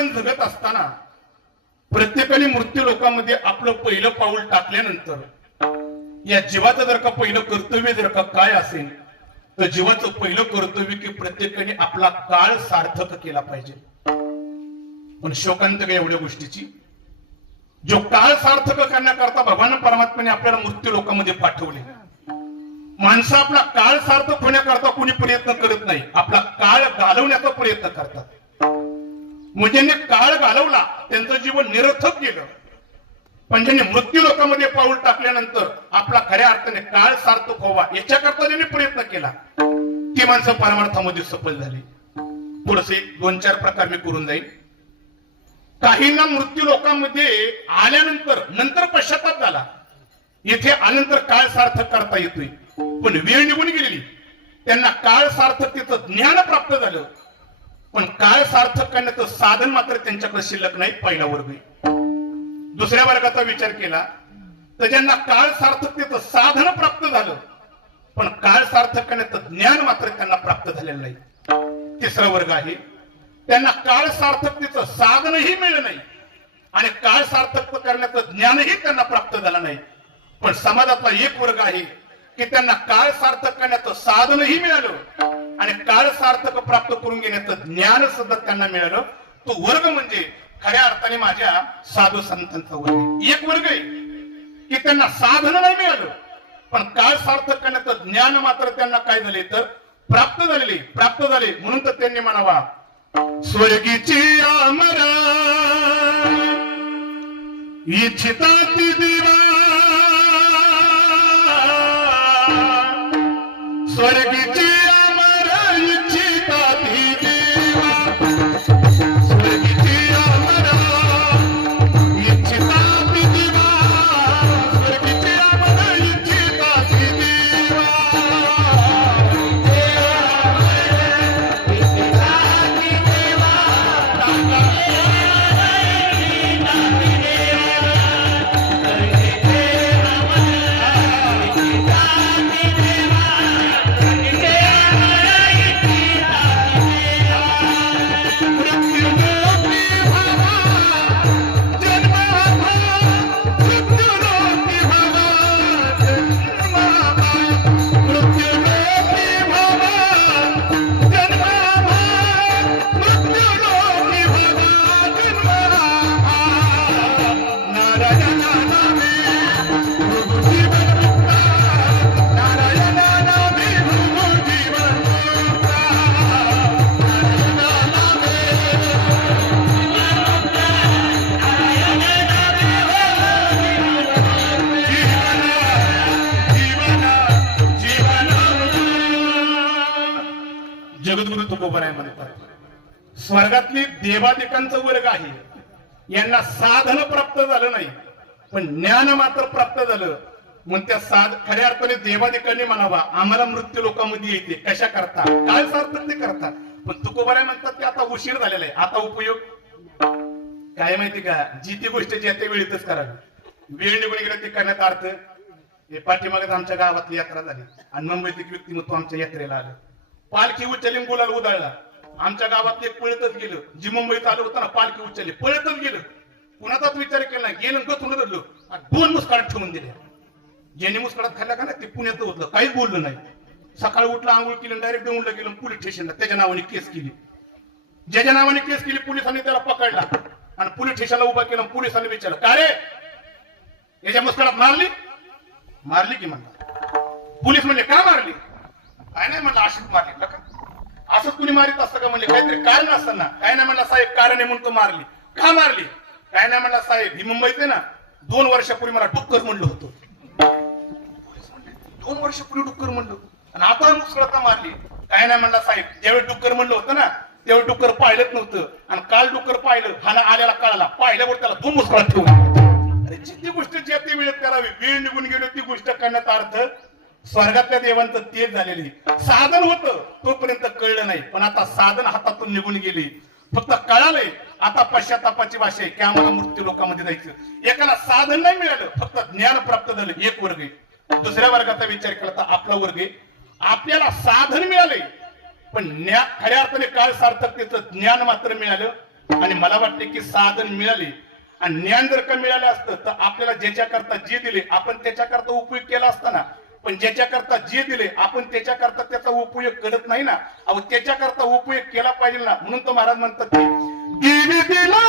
जीवन जगत असताना प्रत्येकाने मृत्यू लोकांमध्ये आपलं पहिलं पाऊल टाकल्यानंतर या जीवाचं जर का पहिलं कर्तव्य जर का काय असेल तर जीवाचं पहिलं कर्तव्य की प्रत्येकाने आपला काळ सार्थक केला पाहिजे. पण शोकांत काय एवढ्या गोष्टीची? जो काळ सार्थक करण्याकरता भगवान परमात्म्याने आपल्याला मृत्यू लोकांमध्ये पाठवले. माणसं आपला काळ सार्थक होण्याकरता कोणी प्रयत्न करत नाही. आपला काळ घालवण्याचा प्रयत्न करतात. म्हणजे ज्यांनी काळ घालवला त्यांचं जीवन निरर्थक गेलं. पण ज्यांनी मृत्यू लोकांमध्ये पाऊल टाकल्यानंतर आपला खऱ्या अर्थाने काळ सार्थक व्हावा याच्याकरता त्यांनी प्रयत्न केला ती माणसं परमार्थामध्ये सफल झाली. थोडसे दोन चार प्रकार मी करून जाईल काहींना मृत्यू लोकांमध्ये आल्यानंतर नंतर पश्चाताप झाला. येथे आल्यानंतर काळ सार्थक करता येतोय. पण वेळ निघून गेलेली. त्यांना काळ सार्थकतेचं ज्ञान प्राप्त झालं. पण काळ सार्थक करण्याचं साधन मात्र त्यांच्याकडे शिल्लक नाही पहिला वर्ग दुसऱ्या वर्गाचा विचार केला तर ज्यांना काळ सार्थकतेचं साधन प्राप्त झालं पण काळ सार्थक करण्याचं ज्ञान मात्र त्यांना प्राप्त झालेलं नाही. तिसरा वर्ग आहे त्यांना काळ सार्थकतेचं साधनही मिळलं नाही आणि काळ सार्थक करण्याचं ज्ञानही त्यांना प्राप्त झालं नाही. पण समाजातला एक वर्ग आहे की त्यांना काळ सार्थक करण्याचं साधनही मिळालं. आणि काळ सार्थक प्राप्त करून घेण्याचं ज्ञान सुद्धा त्यांना मिळालं. तो वर्ग म्हणजे खऱ्या अर्थाने माझ्या साधू संतांचा वर्ग एक वर्ग आहे की त्यांना साधन नाही मिळालं. पण काळ सार्थक करण्याचं ज्ञान मात्र त्यांना काय झाले तर? प्राप्त झालेले प्राप्त झाले. म्हणून तर त्यांनी म्हणावा स्वर्गीची आमरा इच्छिता ती दिवा स्वर्गीची जगातली देवादिकांचं वर्ग आहे. यांना साधन प्राप्त झालं नाही. पण ज्ञान मात्र प्राप्त झालं. मग त्या साध खऱ्या अर्थाने देवादिकांनी म्हणावा आम्हाला मृत्यू लोकांमध्ये येते. कशा करता? काय सार्थक ते करता? पण तुकोबराय म्हणतात ते आता उशीर झालेला आहे. आता उपयोग? काय माहिती का? जी ती गोष्ट ज्या त्या वेळेतच करावी वेळ निघून गेला ते करण्यात अर्थ हे पाठीमागत आमच्या गावातली यात्रा झाली. आणि मुंबईत एक व्यक्तिमत्व आमच्या यात्रेला आलं. पालखी उचलली गुलाल उधळला. आमच्या गावात एक पळतच गेलं. जी मुंबईत आलं होतं ना पालखी उचलली. पळतच गेलं. कुणाचाच विचार केला नाही. गेलं गतून धरलं. दोन मुस्काळात ठेवून दिल्या. ज्याने मुस्काळात खाल्ला का ना ते पुण्यात होतं. काहीच बोललं नाही. सकाळी उठलं आंघोळ केलं डायरेक्ट देऊन गेलं पोलीस स्टेशनला. त्याच्या नावाने केस केली. ज्याच्या नावाने केस केली पोलिसांनी त्याला पकडला. आणि पोलीस स्टेशनला उभा केलं पोलिसांनी विचारलं का रे? याच्या मुस्काळात मारली? मारली की म्हणला. पोलीस म्हणले का मारली? काय नाही म्हणलं अशीच मारली. का असं कुणी मारित असतं का म्हणले? काहीतरी कारण असताना. काय नाही म्हणला साहेब कारण आहे म्हणून तो मारली. का मारली? काय नाही म्हणला साहेब ही मुंबईत आहे ना दोन वर्षापूर्वी मला डुक्कर म्हणलं होतं. दोन वर्षापूर्वी डुक्कर म्हणलं. आणि आता मुस्कळता मारली? काय नाही म्हणला साहेब ज्यावेळी डुक्कर म्हणलं होतं ना त्यावेळी डुक्कर पाहिलंच नव्हतं. आणि काल डुक्कर पाहिलं हाना आल्याला कळाला. पाहिल्यावर त्याला दोन मुस्कळा ठेवून. अरे जी गोष्ट ज्या ते वेळेत करावी वेळ निघून गेलो ती गोष्ट करण्याचा अर्थ स्वर्गातल्या देवांचं तेज झालेली. साधन होतं तोपर्यंत कळलं नाही. पण आता साधन हातातून निघून गेली. फक्त कळालंय आता पश्चातापाची भाषा आहे. की आम्हाला मृत्यू लोकांमध्ये जायचं? एकाला साधन नाही मिळालं फक्त ज्ञान प्राप्त झालं एक वर्ग आहे. दुसऱ्या वर्गाचा विचार केला तर आपला वर्ग आहे. आपल्याला साधन मिळालंय पण ज्ञान खऱ्या अर्थाने काळ सार्थकतेचं ज्ञान मात्र मिळालं. आणि मला वाटते की साधन मिळाले. आणि ज्ञान जर का मिळालं असतं तर आपल्याला ज्याच्याकरता जे दिले आपण त्याच्याकरता उपयोग केला असताना पण ज्याच्याकरता जे दिले आपण त्याच्याकरता त्याचा उपयोग करत नाही ना. अहो त्याच्याकरता उपयोग केला पाहिजे ना म्हणून तो महाराज म्हणतात की दिला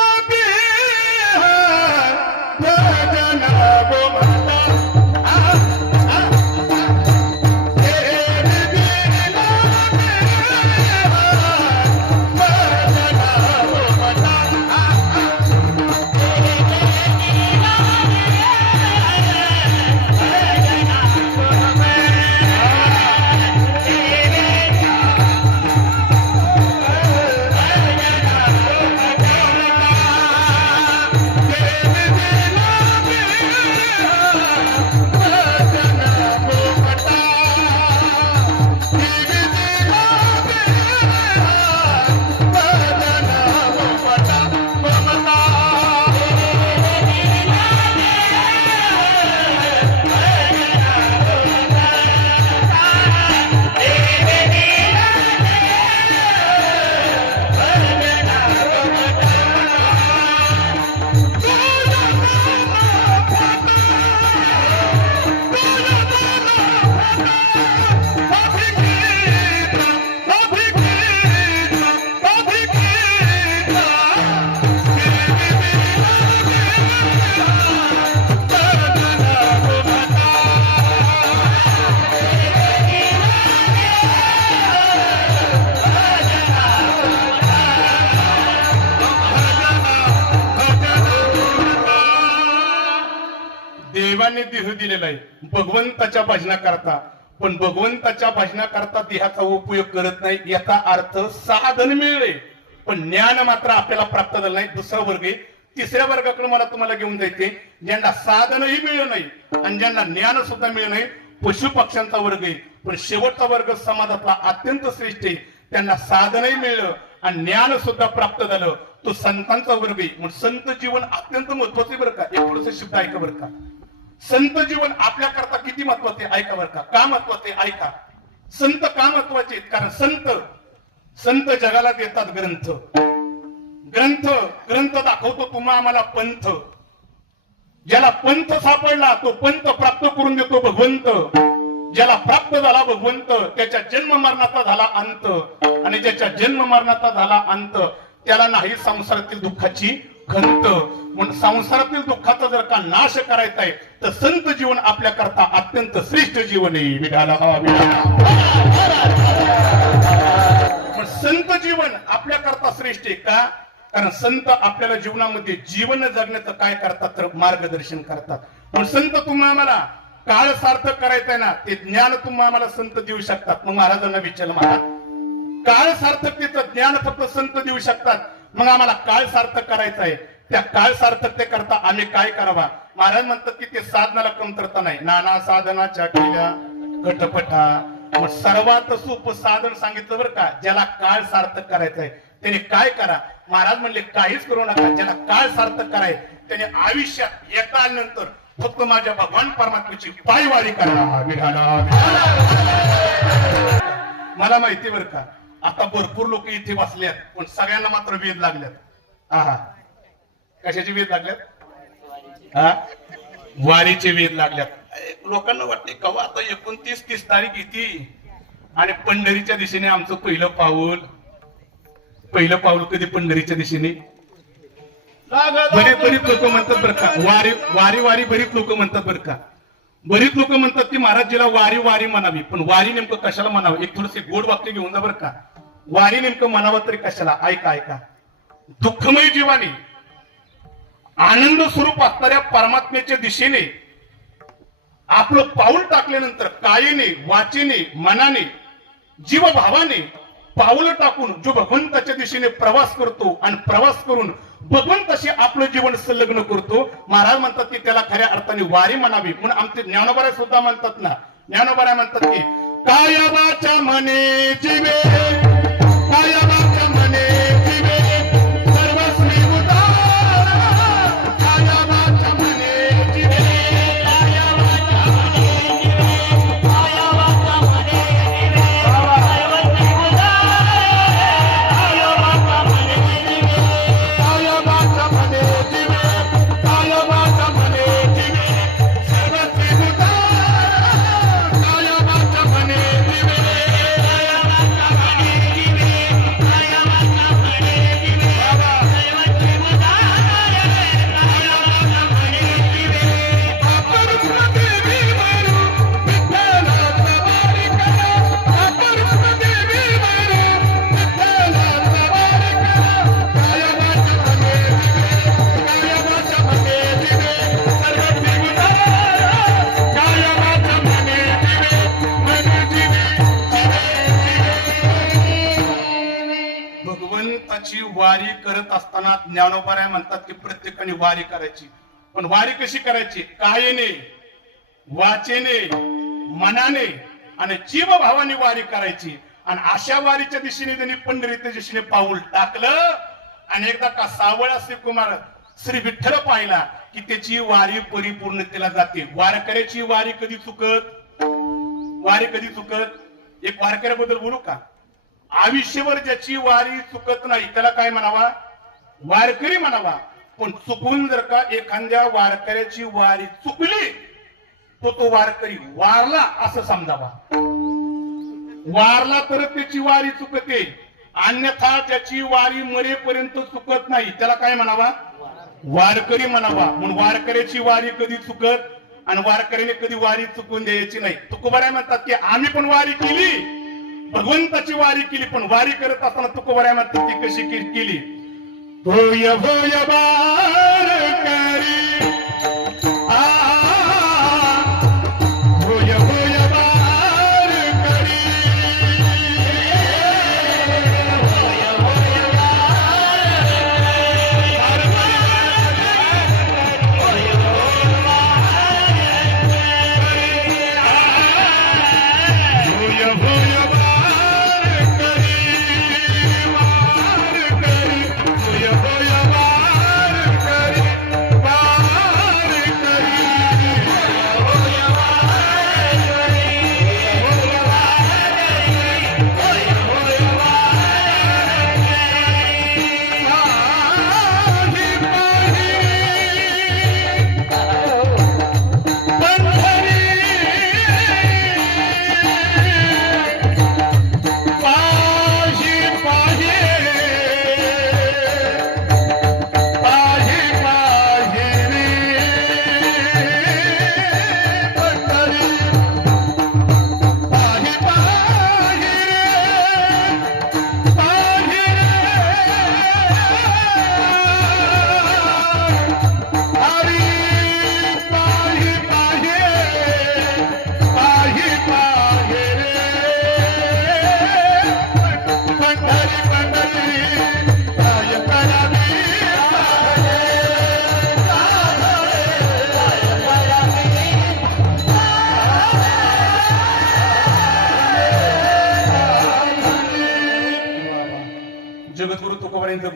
देवाने देह दिलेला आहे. भगवंताच्या भजनाकरता. पण भगवंताच्या भजनाकरता देहाचा उपयोग करत नाही. याचा अर्थ साधन मिळले. पण ज्ञान मात्र आपल्याला प्राप्त झालं नाही. दुसरा वर्ग आहे. तिसऱ्या वर्गाकडे मला तुम्हाला घेऊन जायचे ज्यांना साधनही मिळलं नाही आणि ज्यांना ज्ञान सुद्धा मिळलं नाही पशु पक्ष्यांचा वर्ग आहे. पण शेवटचा वर्ग समाजातला अत्यंत श्रेष्ठ आहे. त्यांना साधनही मिळलं आणि ज्ञान सुद्धा प्राप्त झालं. तो संतांचा वर्ग आहे. म्हणून संत जीवन अत्यंत महत्त्वाचे बरं का. एक थोडस शब्द ऐका बरं का? संत जीवन आपल्याकरता किती महत्त्वाचे ऐका बर का. का महत्त्वाचे ऐका. संत का महत्त्वाचे आहेत? कारण संत संत जगाला देतात ग्रंथ. ग्रंथ ग्रंथ दाखवतो तुम्हा आम्हाला पंथ. ज्याला पंथ सापडला तो पंथ प्राप्त करून देतो भगवंत. ज्याला प्राप्त झाला भगवंत त्याच्या जन्म मरणाचा झाला अंत. आणि ज्याच्या जन्म मरणाचा झाला अंत त्याला नाही संसारातील दुःखाची खंत म्हणून संसारातील दुःखाचा जर का नाश करायचा आहे तर संत जीवन आपल्या करता अत्यंत श्रेष्ठ जीवन आहे. विधाला पण संत जीवन आपल्या करता श्रेष्ठ आहे का? कारण संत आपल्याला जीवनामध्ये जीवन जगण्याचं काय करतात तर मार्गदर्शन करतात. पण संत तुम्ही आम्हाला काळ सार्थक करायचंय ना ते ज्ञान तुम्ही आम्हाला संत देऊ शकतात. मग महाराजांना विचारलं महाराज काळ सार्थकतेचं ज्ञान फक्त संत देऊ शकतात. मग आम्हाला काळ सार्थक करायचं आहे? त्या काळ सार्थकते करता आम्ही काय करावा? महाराज म्हणतात की ते साधनाला कमतरता नाही. नाना साधनाच्या केल्या घटपटा मग सर्वात सोपं साधन सांगितलं बरं का ज्याला काळ सार्थक करायचंय त्याने काय करा? महाराज म्हणले काहीच करू नका. ज्याला काळ सार्थक कराय त्याने आयुष्यात येता आल्यानंतर फक्त माझ्या भगवान परमात्म्याची पायवारी करा मला माहिती बरं का आता भरपूर लोक इथे बसल्यात पण सगळ्यांना मात्र वेध लागल्यात. हा कशाचे वेध लागल्यात? हा? वारीचे वेध लागल्यात. लोकांना वाटते कवा आता एकोणतीस तीस तारीख येते आणि पंढरीच्या दिशेने आमचं पहिलं पाऊल. पहिलं पाऊल कधी पंढरीच्या दिशेने? बरेच बरीच लोक म्हणतात बरं का. वारी वारी वारी बरीच लोक म्हणतात बरं का. बरीच लोक म्हणतात की महाराजीला वारी वारी म्हणावी. पण वारी नेमकं कशाला म्हणावं? एक थोडसे गोड वाक्य घेऊन जा बरं का. वारी नेमकं म्हणावं तरी कशाला? ऐका ऐका. दुःखमय जीवाने आनंद स्वरूप असणाऱ्या परमात्म्याच्या दिशेने आपलं पाऊल टाकल्यानंतर कायेने वाचेने मनाने जीवभावाने पाऊल टाकून जो भगवंताच्या दिशेने प्रवास करतो आणि प्रवास करून भगवंताशी आपलं जीवन संलग्न करतो महाराज म्हणतात की त्याला खऱ्या अर्थाने वारी म्हणावी. म्हणून आमचे ज्ञानोबाऱ्या सुद्धा म्हणतात ना ज्ञानोबाऱ्या म्हणतात की कायबाच्या म्हणे जीवे कायबाच्या असताना म्हणतात की प्रत्येकाने वारी करायची. पण वारी कशी करायची? कायेने वाचेने मनाने आणि जीव भावाने वारी करायची. आणि अशा वारीच्या दिशेने त्यांनी पंढरीच्या दिशेने पाऊल टाकलं आणि एकदा का सावळा कुमार श्री विठ्ठल पाहिला की त्याची वारी परिपूर्णतेला जाते. वारकऱ्याची वारी कधी चुकत? वारी कधी चुकत? एक वारकऱ्याबद्दल बोलू का? आयुष्यभर ज्याची वारी चुकत नाही त्याला काय म्हणावा? वारकरी म्हणावा पण चुकून जर का एखाद्या वारकऱ्याची वारी चुकली तो तो वारकरी वारला असं समजावा. वारला तर त्याची वारी चुकते. अन्यथा त्याची वारी मरेपर्यंत चुकत नाही. त्याला काय म्हणावा? वारकरी म्हणावा. म्हणून वारकऱ्याची वारी कधी चुकत आणि वारकऱ्याने कधी वारी चुकून द्यायची नाही. तुकोबराय म्हणतात की आम्ही पण वारी केली. भगवंताची वारी केली पण वारी करत असताना तुकोबराय म्हणतात ती कशी के- केली? Booyah, booyah, bye.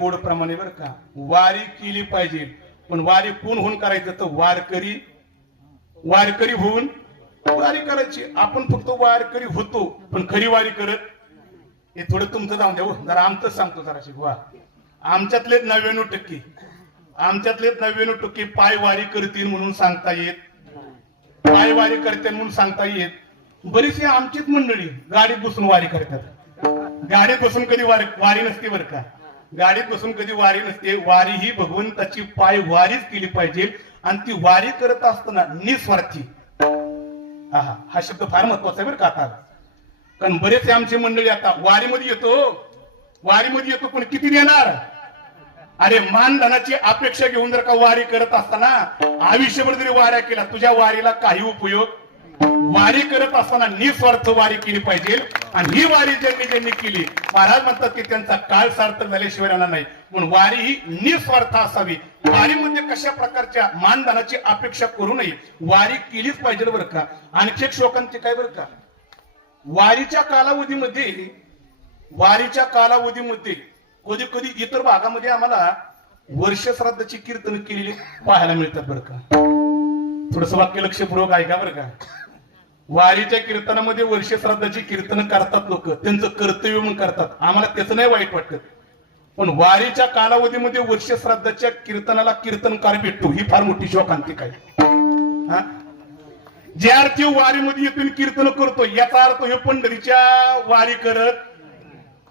गोड प्रमाणे बरं का. वारी केली पाहिजे. पण वारी कोण होऊन करायचं? तर वारकरी. वारकरी होऊन वारी करायची. आपण फक्त वारकरी होतो पण खरी वारी करत हे थोडं तुमचं जाऊन द्या हो. जरा आमचं सांगतो जरा वा. आमच्यातलेच नव्याण्णव टक्के. आमच्यातलेच नव्याण्णव टक्के पाय वारी करतील म्हणून सांगता येत. पाय वारी करते म्हणून सांगता येत. बरीचशी आमचीच मंडळी गाडीत बसून वारी करतात. गाडीत बसून कधी वारी वारी नसते बरं का. गाडीत बसून कधी वारी नसते. वारी ही भगवंताची पाय वारीच केली पाहिजे. आणि ती वारी करत असताना निस्वार्थी. हा शब्द फार महत्त्वाचा आहे बरं का आता. कारण बरेचसे आमचे मंडळी आता वारीमध्ये येतो. वारीमध्ये येतो पण किती देणार? अरे मानधनाची अपेक्षा घेऊन जर का वारी करत असताना आयुष्यभर जरी वाऱ्या केला तुझ्या वारीला काही उपयोग वारी करत असताना निस्वार्थ वारी केली पाहिजे. आणि ही वारी ज्यांनी ज्यांनी केली महाराज म्हणतात की त्यांचा काळ सार्थक झाल्याशिवाय राहणार नाही. म्हणून वारी ही निस्वार्थ असावी. वारीमध्ये कशा प्रकारच्या मानधनाची अपेक्षा करू नये वारी केलीच पाहिजे बरं का? आणखी एक श्लोकांचे काय बरं का? वारीच्या कालावधीमध्ये वारीच्या कालावधीमध्ये कधी कधी इतर भागामध्ये आम्हाला वर्ष श्राद्धाची कीर्तन केलेली पाहायला मिळतात बरं का? थोडस वाक्य लक्षपूर्वक ऐका बरं का? वारीच्या कीर्तनामध्ये वर्ष श्राद्धाची कीर्तन करतात लोक. त्यांचं कर्तव्य म्हणून करतात. आम्हाला त्याचं नाही वाईट वाटत. पण वारीच्या कालावधीमध्ये वर्ष श्राद्धाच्या कीर्तनाला कीर्तनकार भेटतो. ही फार मोठी शोकांतिक आहे. जे अर्थी वारीमध्ये येथून कीर्तन करतो याचा अर्थ हे पंढरीच्या वारी करत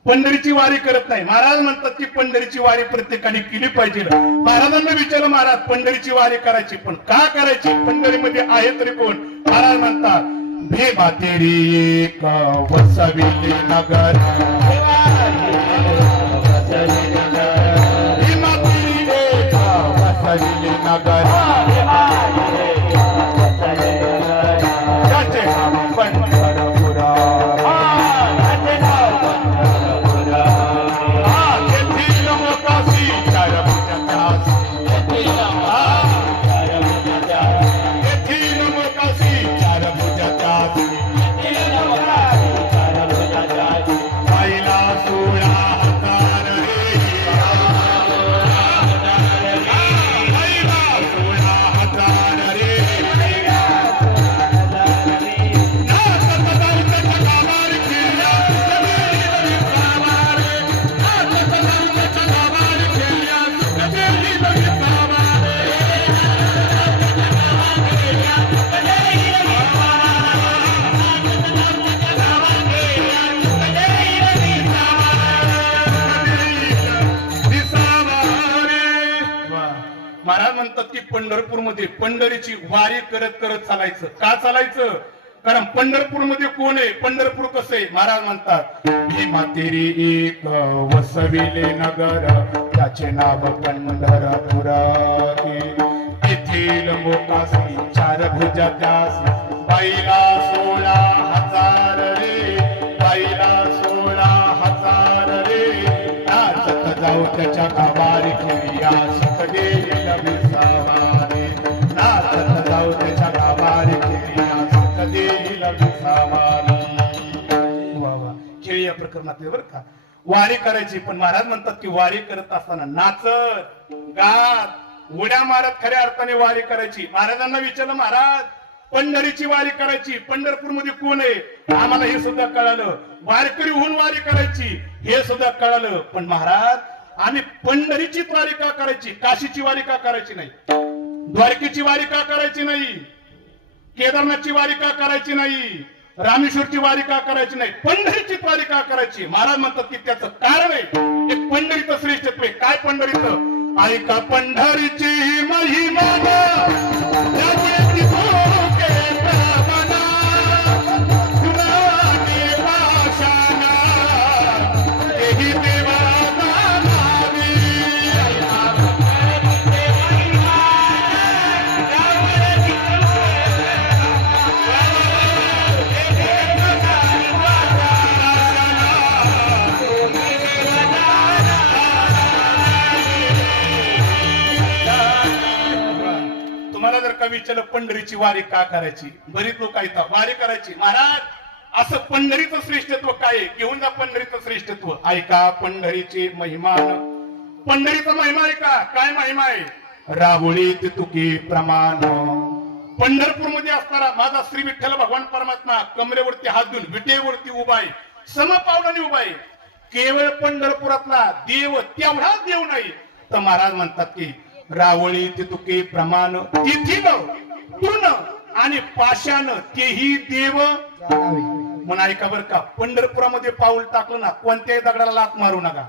पंढरीची वारी करत नाही. महाराज म्हणतात की पंढरीची वारी प्रत्येकाने केली पाहिजे. महाराजांना विचारलं महाराज पंढरीची वारी करायची. पण का करायची? पंढरीमध्ये आहे तरी कोण? महाराज म्हणतात भे तेरी का वसविले नगर. पंढरीची वारी करत करत चालायचं. का चालायचं? कारण पंढरपूरमध्ये कोण आहे? पंढरपूर कसं आहे? महाराज म्हणतात भीमा तेरी एक वसविले नगर त्याचे नाव पंढरपूर येथील मोकासी चार भुजा त्यास बाईला सोळा हजार रे बाईला सोळा हजार रे नाचत जाऊ त्याच्या गावारी खेळिया सुख देईल खेळ बरं का. वारी करायची पण महाराज म्हणतात की वारी करत असताना नाचत गात उड्या मारत खऱ्या अर्थाने वारी करायची. महाराजांना विचारलं महाराज पंढरीची वारी करायची पंढरपूरमध्ये कोण आहे? आम्हाला हे सुद्धा कळालं. वारकरी होऊन वारी करायची हे सुद्धा कळालं. पण महाराज आम्ही पंढरीची वारी का करायची? काशीची वारी का करायची नाही? द्वारकेची वारी का करायची नाही? केदारनाथची वारी का करायची नाही? रामेश्वरची वारी का करायची नाही पंढरीची वारी का करायची? महाराज म्हणतात की त्याचं कारण आहे एक पंढरीचं श्रेष्ठत्व आहे. काय पंढरीचं? ऐका पंढरीची महिमा विचारलं पंढरीची वारी का करायची? बरीच लोक आहेत वारी करायची. महाराज असं पंढरीचं श्रेष्ठत्व काय घेऊन जा पंढरीचं श्रेष्ठत्व. ऐका पंढरीची महिमा पंढरीचा महिमा ऐका काय महिमा आहे? राहुळीत तुकी प्रमाण. पंढरपूरमध्ये असणारा माझा श्री विठ्ठल भगवान परमात्मा कमरेवरती हात देऊन विटेवरती उभा आहे. समपावलाने उभा आहे. केवळ पंढरपुरातला देव तेवढाच देव नाही. तर महाराज म्हणतात की रावळी तितुके प्रमाण तिथी पूर्ण आणि पाषाण तेही देव म्हणून ऐका बर का पंढरपुरामध्ये पाऊल टाकलं ना कोणत्याही दगडाला लात मारू नका.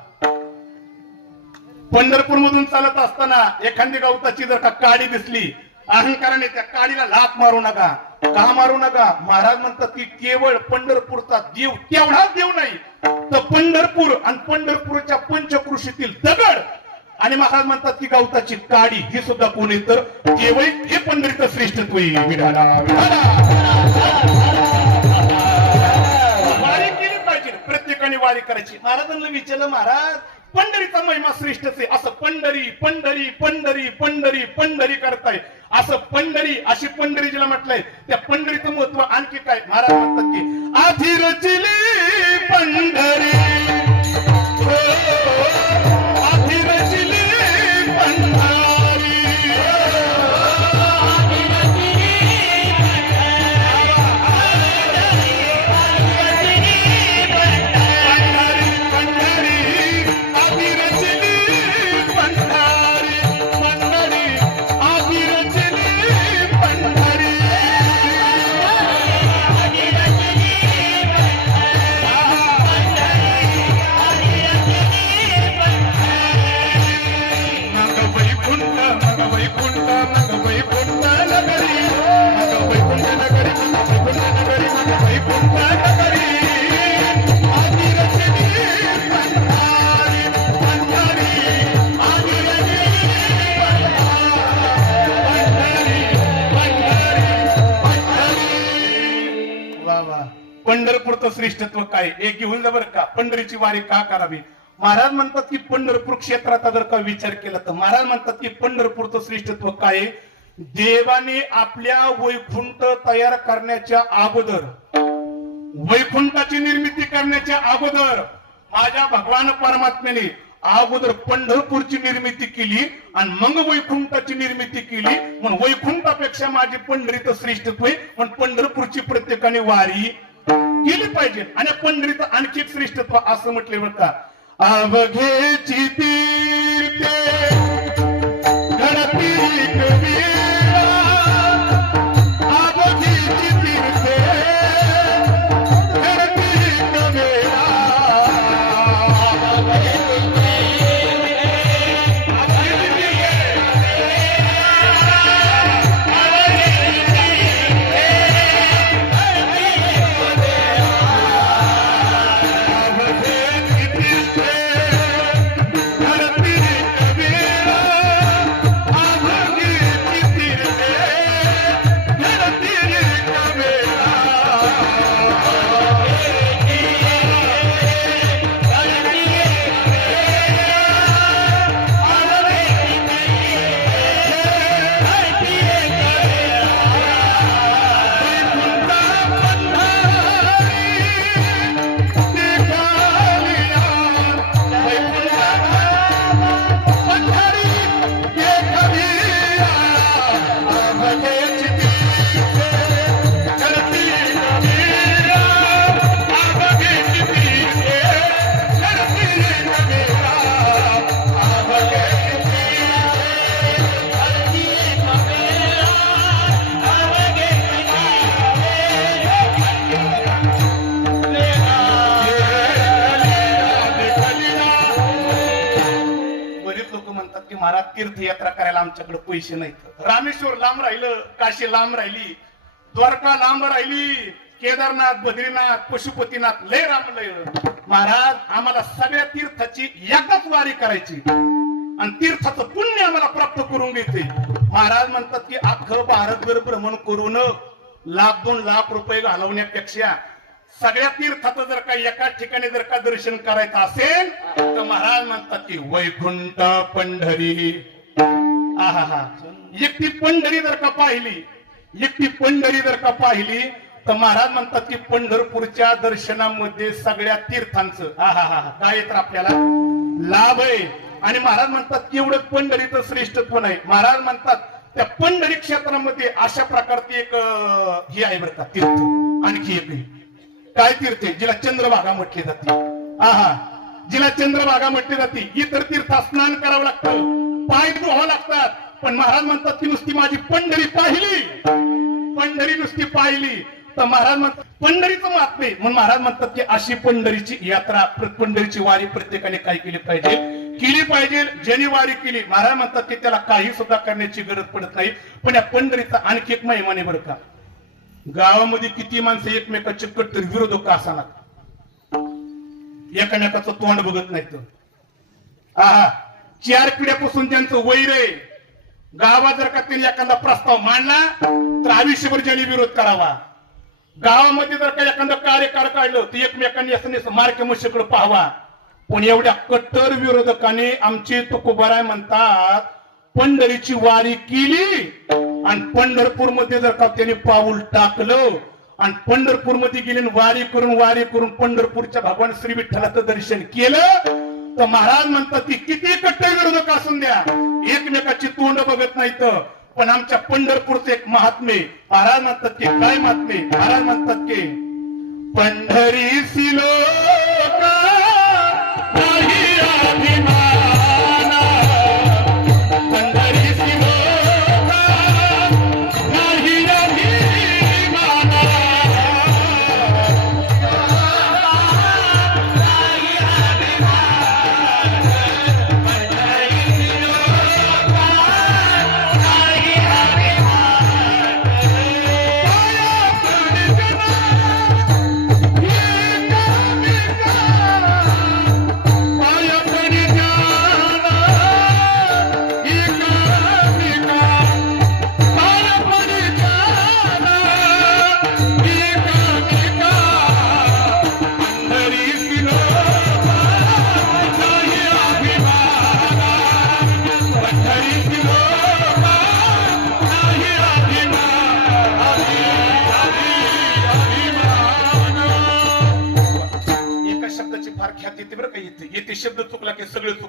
पंढरपूर मधून चालत असताना एखादी गवताची जर का काडी दिसली अहंकाराने त्या काडीला लात मारू नका. का मारू नका? महाराज म्हणतात की केवळ पंढरपूरचा देव तेवढाच देव नाही. तर पंढरपूर आणि पंढरपूरच्या पंचकृषीतील दगड आणि महाराज म्हणतात की गवताची काडी ही सुद्धा कोणी तर केवळ हे पंढरीत श्रेष्ठ तुई विठाला, वारी केली पाहिजे. प्रत्येकाने वारी करायची. महाराजांना विचारलं महाराज पंढरीचा महिमा श्रेष्ठच आहे. असं पंढरी पंढरी पंढरी पंढरी पंढरी करताय. असं पंढरी अशी पंढरी जिला म्हटलंय. त्या पंढरीचं महत्त्व आणखी काय? महाराज म्हणतात की आधी रचिली पंढरी. हो, हो, हो. पंढरपूरचं श्रेष्ठत्व काय? एक घेऊन जा बरं का. पंढरीची वारी का करावी? महाराज म्हणतात की पंढरपूर क्षेत्राचा जर का विचार केला तर. महाराज म्हणतात की पंढरपूरचं श्रेष्ठत्व काय? आहे? देवाने आपल्या वैकुंठ तयार करण्याच्या अगोदर वैकुंठाची निर्मिती करण्याच्या अगोदर माझ्या भगवान परमात्म्याने अगोदर पंढरपूरची निर्मिती केली आणि मग वैकुंठाची निर्मिती केली. म्हणून वैकुंठापेक्षा माझी पंढरीत श्रेष्ठत्व आहे. पण पंढरपूरची प्रत्येकाने वारी केली पाहिजे आणि पंढरीत आणखी श्रेष्ठत्व असं म्हटले बरं का? अवघेची पैसे नाहीत. रामेश्वर लांब राहिलं काशी लांब राहिली. द्वारका लांब राहिली. केदारनाथ बद्रीनाथ पशुपतीनाथ लय राम लय. महाराज आम्हाला सगळ्या तीर्थाची एकच वारी करायची. आणि तीर्थाचं पुण्य आम्हाला प्राप्त करून घेते महाराज म्हणतात की अख्खं भारतभर भ्रमण करून लाख दोन लाख रुपये घालवण्यापेक्षा सगळ्या तीर्थाचं जर का एका ठिकाणी जर का दर्शन करायचं असेल तर महाराज म्हणतात की वैकुंठ पंढरी. एकटी पंढरी जर का पाहिली एकटी पंढरी जर का पाहिली तर महाराज म्हणतात की पंढरपूरच्या दर्शनामध्ये सगळ्या तीर्थांचं हा काय तर आपल्याला? लाभ आहे. आणि महाराज म्हणतात की एवढं पंढरीचं श्रेष्ठत्व नाही. महाराज म्हणतात त्या पंढरी क्षेत्रामध्ये अशा प्रकारची एक ही आहे बरं का तीर्थ. आणखी एक काय तीर्थ आहे? जिला चंद्रभागा म्हटली जाते. आहा जिला चंद्रभागा म्हटली जाते. इतर तीर्थ स्नान करावं लागतं. पाय धुवावं लागतात. पण महाराज म्हणतात की नुसती माझी पंढरी पाहिली. पंढरी नुसती पाहिली. तर महाराज म्हणतात पंढरीचं महात्मे म्हणून महाराज म्हणतात की अशी पंढरीची यात्रा पंढरीची वारी प्रत्येकाने काय केली पाहिजे? केली पाहिजे. ज्यांनी वारी केली महाराज म्हणतात की त्याला काही सुद्धा करण्याची गरज पडत नाही. पण या पंढरीचा आणखी एक महिमाने बरं का. गावामध्ये किती माणसं एकमेकाचे कट्टर विरोधक असा लागतात एकमेकाचं तोंड बघत नाहीत. आहा चार पिढ्यापासून त्यांचं वैर आहे गावात जर का त्यांनी एखादा प्रस्ताव मांडला तर आयुष्यभर ज्यांनी विरोध करावा. गावामध्ये जर का एखादं कार्यकार काढलं तर एकमेकांनी असं मार्के मशीकडे पाहावा. पण एवढ्या कट्टर विरोधकाने आमची तुकोबराय म्हणतात पंढरीची वारी केली आणि पंढरपूरमध्ये जर का त्यांनी पाऊल टाकलं आणि पंढरपूरमध्ये गेले वारी करून वारी करून पंढरपूरच्या भगवान श्री विठ्ठलाचं दर्शन केलं तर महाराज म्हणतात की किती कट्टर विरोधक असून द्या. एकमेकाची तोंड बघत नाहीत. पण आमच्या पंढरपूरचे एक महात्मे महाराज म्हणतात की काय महात्मे? महाराज म्हणतात की पंढरी सिलोका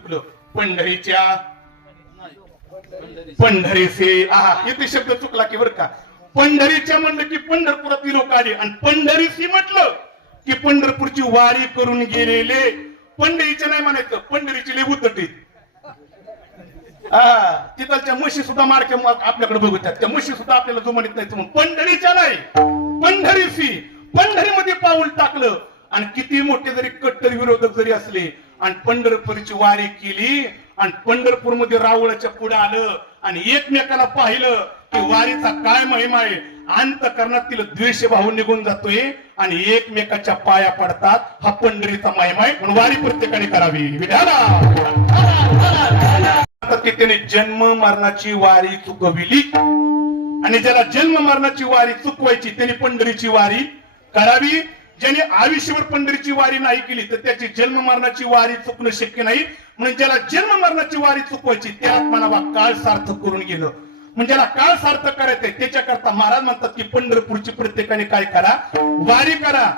चुकलं पंढरीच्या पंढरीचे आहा इथे शब्द चुकला की बरं का. पंढरीच्या म्हणलं की पंढरपुरातली लोक आले. आणि पंढरीची म्हटलं की पंढरपूरची वारी करून गेलेले. पंढरीचे नाही म्हणायचं पंढरीची लय उद्धटीत हा तिथलच्या म्हशी सुद्धा मार्के आपल्याकडे बघतात. त्या म्हशी सुद्धा आपल्याला जो म्हणत नाही म्हणून. पंढरीच्या नाही पंढरीची पंढरीमध्ये पाऊल टाकलं. आणि किती मोठे जरी कट्टर विरोधक जरी असले आणि पंढरपूरची वारी केली आणि पंढरपूरमध्ये रावळाच्या पुढे आलं आणि एकमेकाला पाहिलं की वारीचा काय महिमा आहे. अंतकरणातील द्वेष भाव निघून जातोय आणि एकमेकाच्या पाया पडतात. हा पंढरीचा महिमा आहे म्हणून वारी प्रत्येकाने करावी. त्याने जन्म मरणाची वारी चुकविली. आणि ज्याला जन्म मरणाची वारी चुकवायची त्याने पंढरीची वारी करावी. ज्याने आयुष्यभर पंढरीची वारी नाही केली तर त्याची जन्म मरणाची वारी चुकणं शक्य नाही. म्हणून ज्याला जन्म मरणाची वारी चुकवायची त्या आत्मानावा काळ सार्थक करून गेलं. म्हणजे ज्याला काळ सार्थक करायचंय त्याच्याकरता महाराज म्हणतात की पंढरपूरची प्रत्येकाने काय करा? वारी करा.